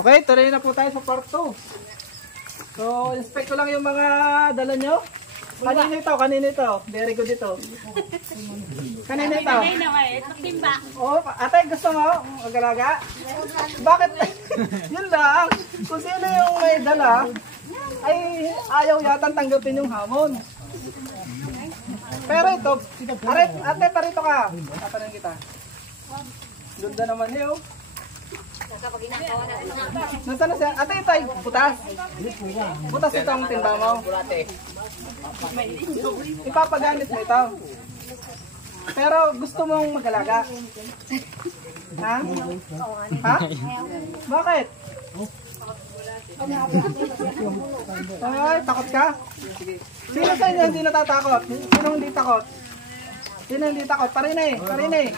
Okay, tuloy na po tayo sa part 2. So, inspect ko lang yung mga dala nyo. Kanino ito? Kanino ito? Very good ito. Kanino ito? Oh, ate, gusto mo mag-alaga? Bakit? Yun lang. Kung sino yung may dala, ay ayaw yata tanggapin yung hamon. Pero ito, ate, parito ka. Tatanungin kita. Ganda naman yun. Nasaan na siya? Ate, ito ay butas. Butas ito ang timba mo. Ipapagamit mo ito. Pero gusto mong mag-alaga? Ha? Ha? Bakit? Ay, takot ka? Sino sa inyo hindi natatakot? Sino hindi takot? Sino hindi takot? Parinay, parinay.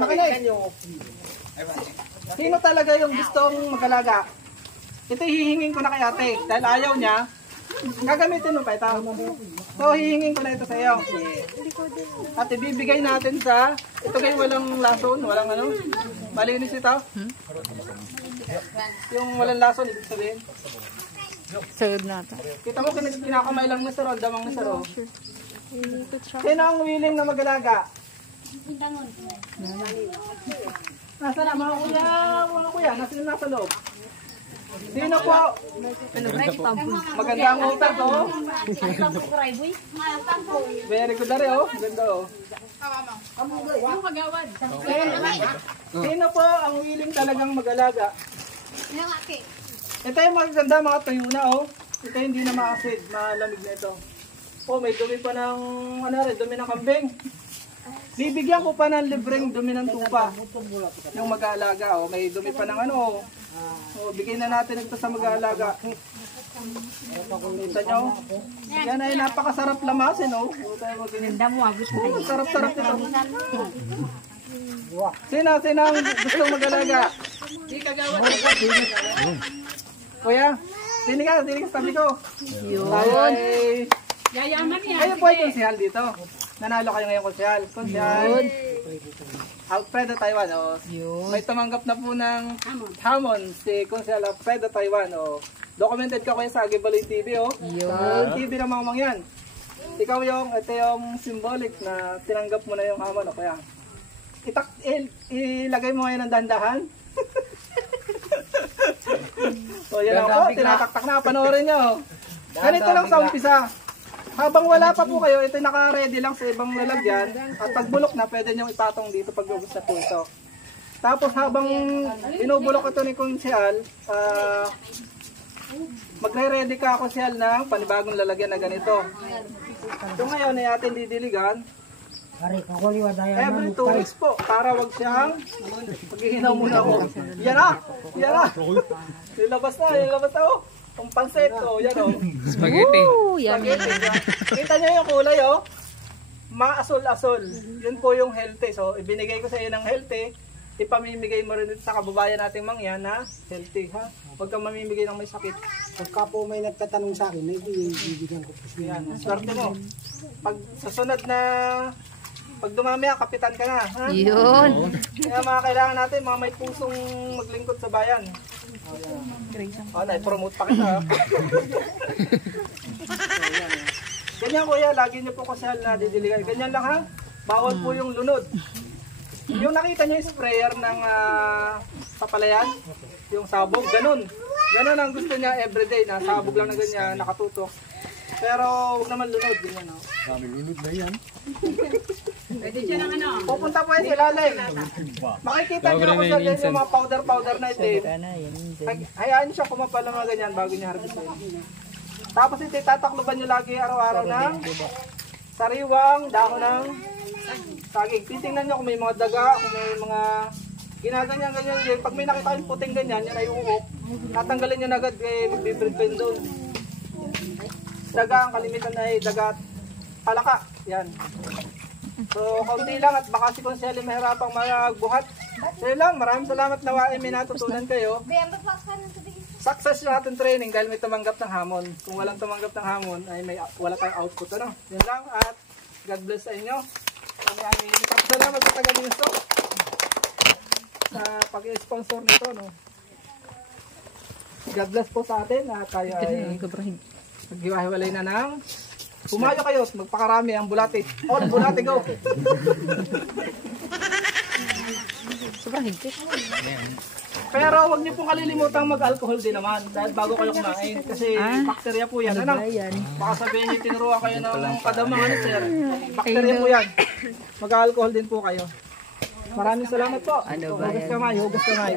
Makinig. Sino talaga yung gustong mag-alaga? Ito hihingin ko na kay ate. Dahil ayaw niya, gagamitin mo pa ito. So hihingin ko na ito sa iyo. At ibibigay natin sa, ito kayo walang lason, walang ano, malinis ito. Yung walang lason, ibig sabihin. Sagad natin. Kita mo, kinakamay lang na saro, damang na saro. Sino ang willing na mag-alaga? Nasa na mga kuya, nasa loob. Sino po? Maganda ang utak to. Very good na rin oh. Ganda oh. Sino po ang willing talagang mag-alaga? Ito yung maganda mga tuyo na oh. Ito hindi na ma-acid, malamig na ito. Oh, may dumi pa ng ano rin, dumi ng kambing. Bibigyan ko pa ng libreng dumi ng tupa. Yung mag-aalaga, oh, may dumi pa ng ano. Oh, bigyan na natin ito sa mag-aalaga. Kita nyo? Yan ay napakasarap lamasin, oh. Sarap-sarap ito. Sino ang gusto mag-aalaga? Kuya, sini ka sabi ko. Yun. Yayaman yan. Kayo po ay konsehal dito. Nanalo kayo ngayon konsehal. Konsehal. Alfredo Taiwan. Oh. May tumanggap na po ng hamon si konsehal Alfredo Taiwan. Oh. Documented ka kayo sa Agibaloy TV. Oh. Sa TV ng mga mangyan. Ikaw ito yung symbolic na tinanggap mo na yung hamon. Oh. Kaya ilagay mo ngayon ng dandahan. So yan ako. Tinataktak na. Panoorin nyo. Ganito lang sa umpisa. Habang wala pa po kayo, ito naka-ready lang sa ibang lalagyan. At pagbulok na, pwede nyo ipatong dito pag ubos na po ito. Tapos habang binubulok ito ni Konsyal, magre-ready ka Konsyal ng panibagong lalagyan na ganito. So ngayon ay atin didiligan. Every 2 weeks po, para wag siyang maghihinaw muna ako. Yan na! Yan na! Nilabas na oh! Ang pansit, oh, yan oh. Spaghetti. Spaghetti. Kita nyo yung kulay, oh. Maasul-asul. Yun po yung healthy. So, ibinigay ko sa iyo ng healthy. Ipamimigay mo rin sa kababayan nating mangyan na healthy, ha? Huwag kang mamimigay ng may sakit. Pagka po may nagtatanong sa akin, may bibigyan ko po siya. Yan, swerte mo. Pag sa sunod na, pag dumami kapitan ka na, ha? Yun. Kaya mga kailangan natin, mga may pusong maglingkod sa bayan. Na-promote pa kita. Ganyan kuya, lagi niyo po Konsyal na didiligan. Ganyan lang ha. Bawal po yung lunod. Yung nakita niyo yung sprayer ng papalayan, yung sabog, ganun. Ganun ang gusto niya everyday, na sabog lang na ganyan, nakatutok. Pero huwag naman lunod, ganyan oh. Daming lunod na yan. Pwede dyan ang ano. Pupunta po yan sa ilalim. Makikita niyo Konsyal yan yung mga powder na itim. Hayaan siya kumapal ng mga ganyan bago niya harbisin. Tapos ito tatakloban niyo lagi araw-araw ng sariwang dahon ng saging. Titingnan niyo kung may mga daga, kung may mga ginaganyan-ganyan. Pag may nakita kayong puting ganyan, yan ay uok. Tatanggalin niyo na agad kay magbibreed ko yun doon. Daga, ang kalimitan ay daga at palaka. Yan. So, kaunti lang at baka si Konsyal mahirapang magbuhat. So, yun lang. Maraming salamat na wae. May natutunan kayo. Success yung ating training dahil may tumanggap ng hamon. Kung walang tumanggap ng hamon, ay wala tayong output. Ano? Yun lang at God bless sa inyo. Salamat sa taga-Minso. pag-sponsor nito, no? God bless po sa atin at tayo ay maghiwa-hiwalay na ng pumayo kayo, magpakarami ang bulate. All bulate go! Sobrang higpit. Pero huwag niyo pong kalilimutang mag-alcohol din naman dahil bago kayo kumain kasi bakterya po yan. Ano? Baka sabihin niyo tinuruan kayo ng kadamangan sir. Bakterya po yan. Mag-alcohol din po kayo. Maraming salamat po. Hugas kamay, hugas kamay.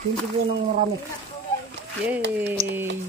Hindi po ng marami. Yay!